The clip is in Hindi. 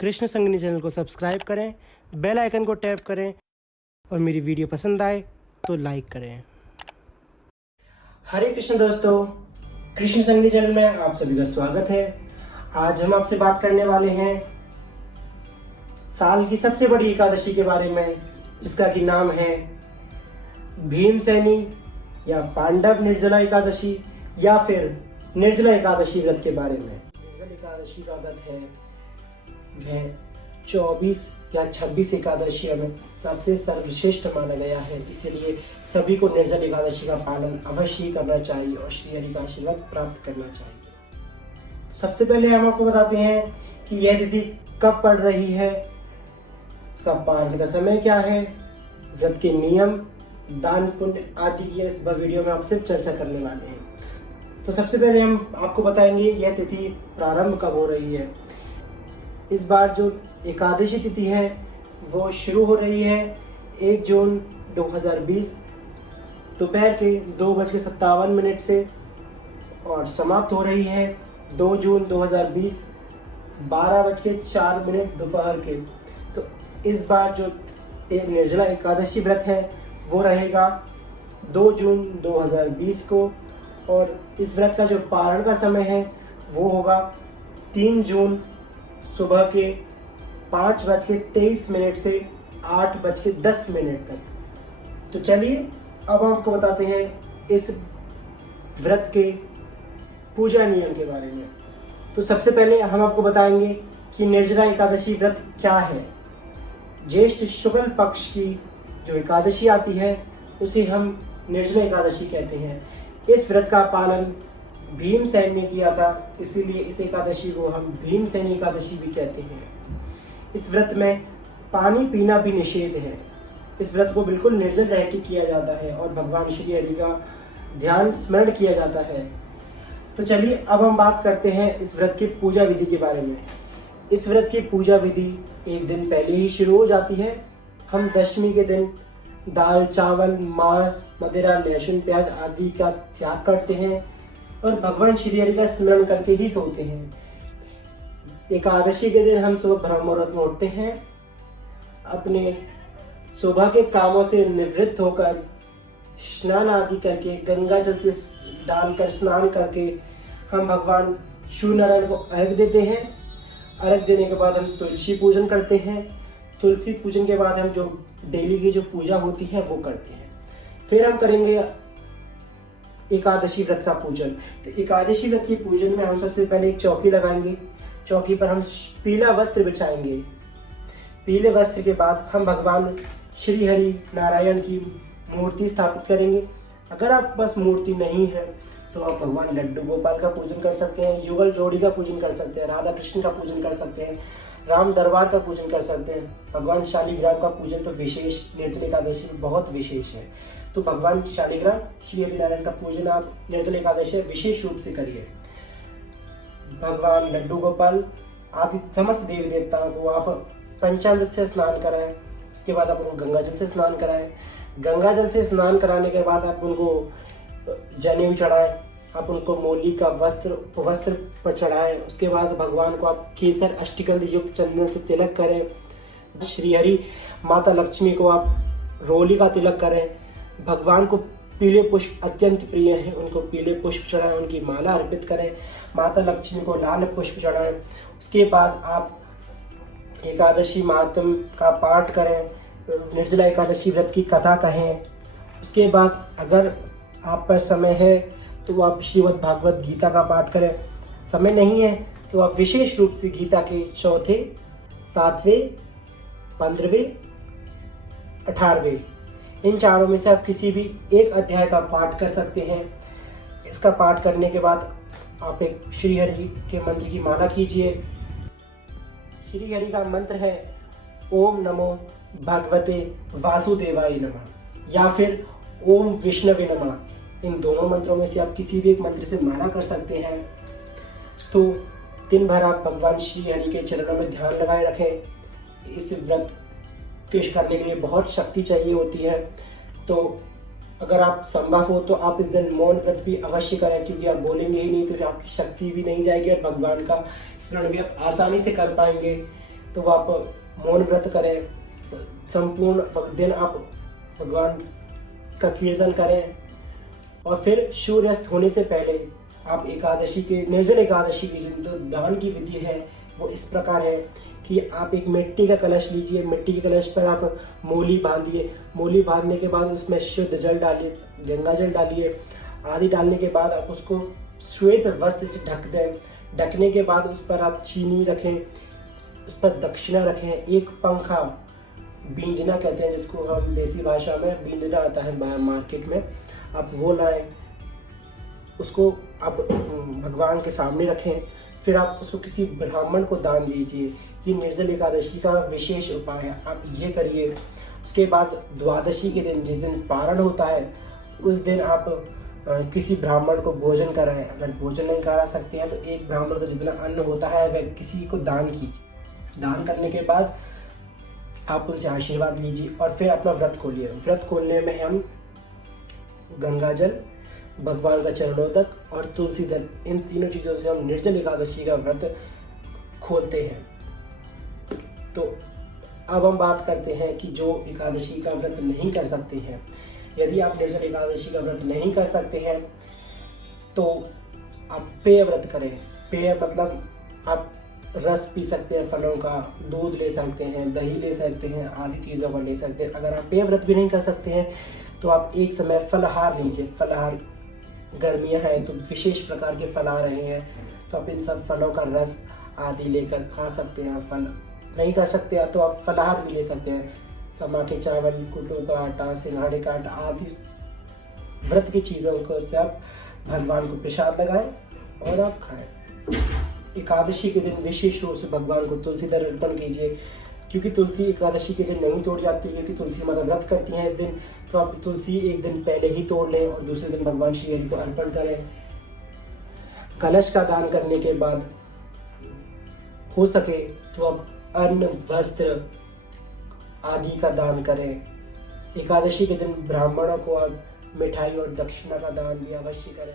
कृष्ण संगिनी चैनल को सब्सक्राइब करें, बेल आइकन को टैप करें और मेरी वीडियो पसंद आए तो लाइक करें। हरे कृष्ण दोस्तों, कृष्ण संगिनी चैनल में आप सभी का स्वागत है। आज हम आपसे बात करने वाले हैं साल की सबसे बड़ी एकादशी के बारे में, जिसका कि नाम है भीमसेनी या पांडव निर्जला एकादशी या फिर निर्जला एकादशी व्रत के बारे में। निर्जला एकादशी का व्रत है वह 24 या 26 एकादशियों में सबसे सर्वश्रेष्ठ माना गया है, इसीलिए सभी को निर्जला एकादशी का पालन अवश्य ही करना चाहिए और श्री हरि का आशीर्वाद प्राप्त करना चाहिए। सबसे पहले हम आपको बताते हैं कि यह तिथि कब पड़ रही है, इसका पारण का समय क्या है, व्रत के नियम, दान पुण्य आदि की इस वीडियो में आपसे चर्चा करने वाले हैं। तो सबसे पहले हम आपको बताएंगे यह तिथि प्रारंभ कब हो रही है। इस बार जो एकादशी तिथि है वो शुरू हो रही है 1 जून 2020 दोपहर के 2:57 से और समाप्त हो रही है 2 जून 2020 12:04 दोपहर के। तो इस बार जो एक निर्जला एकादशी व्रत है वो रहेगा 2 जून 2020 को, और इस व्रत का जो पारण का समय है वो होगा 3 जून सुबह के 5:23 से 8:10 तक। तो चलिए अब हम आपको बताते हैं इस व्रत के पूजा नियम के बारे में। तो सबसे पहले हम आपको बताएंगे कि निर्जला एकादशी व्रत क्या है। ज्येष्ठ शुक्ल पक्ष की जो एकादशी आती है उसे हम निर्जला एकादशी कहते हैं। इस व्रत का पालन भीमसेन ने किया था, इसीलिए इस एकादशी को हम भीमसेनी एकादशी भी कहते हैं। इस व्रत में पानी पीना भी निषेध है। इस व्रत को बिल्कुल निर्जल रह के किया जाता है और भगवान श्री हरि का ध्यान स्मरण किया जाता है। तो चलिए अब हम बात करते हैं इस व्रत की पूजा विधि के बारे में। इस व्रत की पूजा विधि एक दिन पहले ही शुरू हो जाती है। हम दशमी के दिन दाल, चावल, मांस, मदिरा, लहसुन, प्याज आदि का त्याग करते हैं और भगवान श्री हरि का स्मरण करके ही सोते हैं। एकादशी के दिन हम सुबह ब्रह्म मुहूर्त में उठते हैं, अपने सुबह के कामों से निवृत्त होकर स्नान आदि करके गंगा जल से डालकर स्नान करके हम भगवान शिव नारायण को अर्घ्य देते हैं। अर्घ्य देने के बाद हम तुलसी पूजन करते हैं। तुलसी पूजन के बाद हम जो डेली की जो पूजा होती है वो करते हैं। फिर हम करेंगे एकादशी व्रत का पूजन। तो एकादशी व्रत के पूजन में हम सबसे पहले एक चौकी लगाएंगे। चौकी पर हम पीला वस्त्र बिछाएंगे। पीले वस्त्र के बाद हम भगवान श्री हरि नारायण की मूर्ति स्थापित करेंगे। अगर आप बस मूर्ति नहीं है तो आप भगवान लड्डू गोपाल का पूजन कर सकते हैं, युगल जोड़ी का पूजन कर सकते हैं, राधा कृष्ण का पूजन कर सकते हैं, राम दरबार का पूजन कर सकते हैं। भगवान शालिग्राम का पूजन तो विशेष निर्जला एकादशी में बहुत विशेष है। तो भगवान शालिग्राम श्री हरिनारायण का पूजन आप निर्जला एकादशी विशेष रूप से करिए। भगवान लड्डू गोपाल आदि समस्त देवी देवताओं को आप पंचामृत से स्नान कराएं। उसके बाद आप उनको गंगा जल से स्नान कराएं। गंगा जल से स्नान कराने के बाद आप उनको जनेऊ चढ़ाएं। आप उनको मौली का वस्त्र पर चढ़ाएं। उसके बाद भगवान को आप केसर अष्टगंध युक्त चंदन से तिलक करें। श्री हरि माता लक्ष्मी को आप रोली का तिलक करें। भगवान को पीले पुष्प अत्यंत प्रिय हैं, उनको पीले पुष्प चढ़ाएं, उनकी माला अर्पित करें। माता लक्ष्मी को लाल पुष्प चढ़ाएं। उसके बाद आप एकादशी महात्म का पाठ करें, निर्जला एकादशी व्रत की कथा कहें। उसके बाद अगर आप पर समय है तो आप श्रीमद् भागवत गीता का पाठ करें। समय नहीं है तो आप विशेष रूप से गीता के 4, 7, 15, 18 इन चारों में से आप किसी भी एक अध्याय का पाठ कर सकते हैं। इसका पाठ करने के बाद आप एक श्री हरि के मंत्र की माला कीजिए। श्री हरि का मंत्र है ओम नमो भगवते वासुदेवाय नमः या फिर ओम विष्णवे नमः। इन दोनों मंत्रों में से आप किसी भी एक मंत्र से माला कर सकते हैं। तो दिन भर आप भगवान श्री हरि के चरणों में ध्यान लगाए रखें। इस व्रत पेश करने के लिए बहुत शक्ति चाहिए होती है। तो अगर आप संभव हो तो आप इस दिन मौन व्रत भी अवश्य करें, क्योंकि आप बोलेंगे ही नहीं तो आपकी शक्ति भी नहीं जाएगी और भगवान का स्मरण भी आप आसानी से कर पाएंगे। तो वो आप मौन व्रत करें, संपूर्ण दिन आप भगवान का कीर्तन करें, और फिर सूर्यास्त होने से पहले आप एकादशी के निर्जल एकादशी की जो दान की विधि है वो इस प्रकार है कि आप एक मिट्टी का कलश लीजिए, मिट्टी के कलश पर आप मूली बांधिए, मूली बांधने के बाद उसमें शुद्ध जल डालिए, गंगा जल डालिए, आदि डालने के बाद आप उसको श्वेत वस्त्र से ढक दें। ढकने के बाद उस पर आप चीनी रखें, उस पर दक्षिणा रखें, एक पंखा, बींजना कहते हैं जिसको हम देसी भाषा में बींजना आता है मार्केट में, आप वो लाएं, उसको आप भगवान के सामने रखें, फिर आप उसको किसी ब्राह्मण को दान दीजिए। ये निर्जल एकादशी का विशेष उपाय है, आप ये करिए। उसके बाद द्वादशी के दिन, जिस दिन पारण होता है, उस दिन आप किसी ब्राह्मण को भोजन कराएं। अगर भोजन नहीं करा सकते हैं तो एक ब्राह्मण को जितना अन्न होता है वह किसी को दान कीजिए। दान करने के बाद आप उनसे आशीर्वाद लीजिए और फिर अपना व्रत खोलिए। व्रत खोलने में हम गंगा जल, भगवान का चरणोदक और तुलसी दल, इन तीनों चीज़ों से हम निर्जल एकादशी का व्रत खोलते हैं। तो अब हम बात करते हैं कि जो एकादशी का व्रत नहीं कर सकते हैं, यदि आप निर्जल एकादशी का व्रत नहीं कर सकते हैं तो आप पेय व्रत करें। पेय मतलब आप रस पी सकते हैं फलों का, दूध ले सकते हैं, दही ले सकते हैं, आदि चीज़ों को ले सकते हैं। अगर आप पेय व्रत भी नहीं कर सकते हैं तो आप एक समय फलाहार लीजिए। फलाहार, गर्मियाँ हैं तो विशेष प्रकार के फल आ रहे हैं, तो आप इन सब फलों का रस आदि लेकर खा सकते हैं। फल नहीं कर सकते हैं तो आप फलाहार भी ले सकते हैं, समा के चावल, कुटू का आटा, सिंघाड़े का आटा आदि व्रत की चीज़ों को से आप भगवान को प्रसाद लगाएं और आप खाएं। एकादशी के दिन विशेष रूप से भगवान को तुलसी दल अर्पण कीजिए, क्योंकि तुलसी एकादशी के दिन नहीं तोड़ जाती है, क्योंकि तुलसी माता व्रत करती हैं इस दिन, तो आप तुलसी एक दिन पहले ही तोड़ लें और दूसरे दिन भगवान श्री हरि को अर्पण करें। कलश का दान करने के बाद हो सके तो आप अन्न, वस्त्र आदि का दान करें। एकादशी के दिन ब्राह्मणों को आप मिठाई और दक्षिणा का दान भी अवश्य करें।